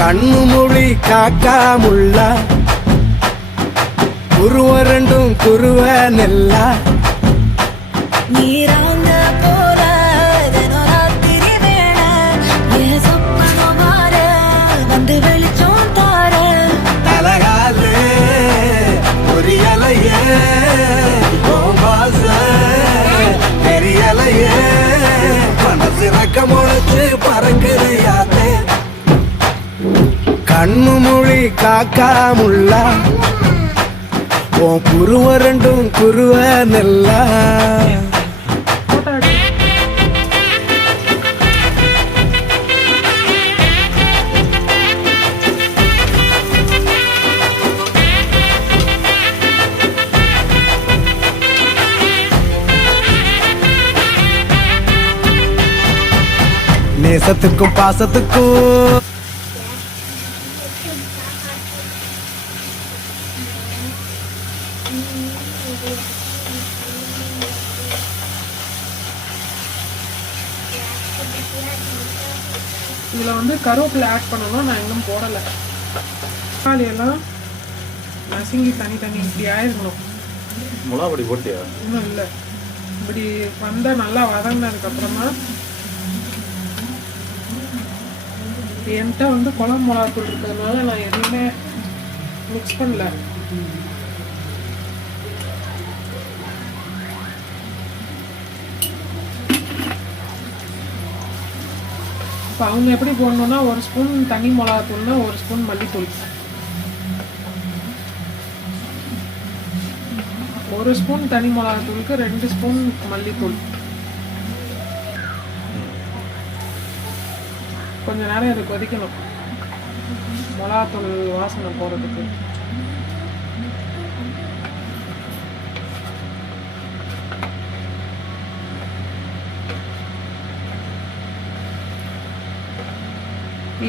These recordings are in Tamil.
கண்ணு மொழி காக்காமுள்ள குருவ ரெண்டும் குருவ நெல்லா நீராங்க போல தினராத்திரி வேண என் சொப்பனம் மாற வந்து வெளிச்சம் தார தலகாலே பொரியலையே தெரியலையே மனசு ரக்க முளைச்சு பறக்குறியாத்தே கண்ணு மொழி காக்காமுள்ள உன் குருவ ரெண்டும் குருவ நெல்லா நேசத்துக்கும் பாசத்துக்கும் இதில் வந்து கருவேப்பிலை ஆட் பண்ணணும். நான் இன்னும் போடலை. தக்காளியெல்லாம் நசுங்கி தனி இப்படி ஆயிருக்கணும். மிளகாப்பொடி போட்டியா? இன்னும் இல்லை. இப்படி வந்தால் நல்லா வதங்கினதுக்கப்புறமா என்கிட்ட வந்து குழம்பு மிளகாத்தூள் இருக்கிறதுனால நான் எதுவுமே மிக்ஸ் பண்ணல. இப்போ அவங்க எப்படி போடணுன்னா ஒரு ஸ்பூன் தனி மிளகாத்தூள்னா ஒரு ஸ்பூன் மல்லித்தூள், ஒரு ஸ்பூன் தனி மிளகாத்தூளுக்கு 2 ஸ்பூன் மல்லித்தூள். கொஞ்ச நேரம் இதை கொதிக்கணும் மிளகாத்தூள் வாசனை போகிறதுக்கு.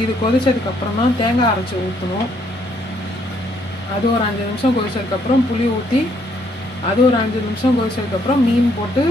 இது கொதிச்சதுக்கப்புறம் தான் தேங்காய் அரைச்சி ஊற்றணும். அது ஒரு 5 நிமிஷம் கொதிச்சதுக்கப்புறம் புளி ஊற்றி, அது ஒரு 5 நிமிஷம் கொதிச்சதுக்கப்புறம் மீன் போட்டு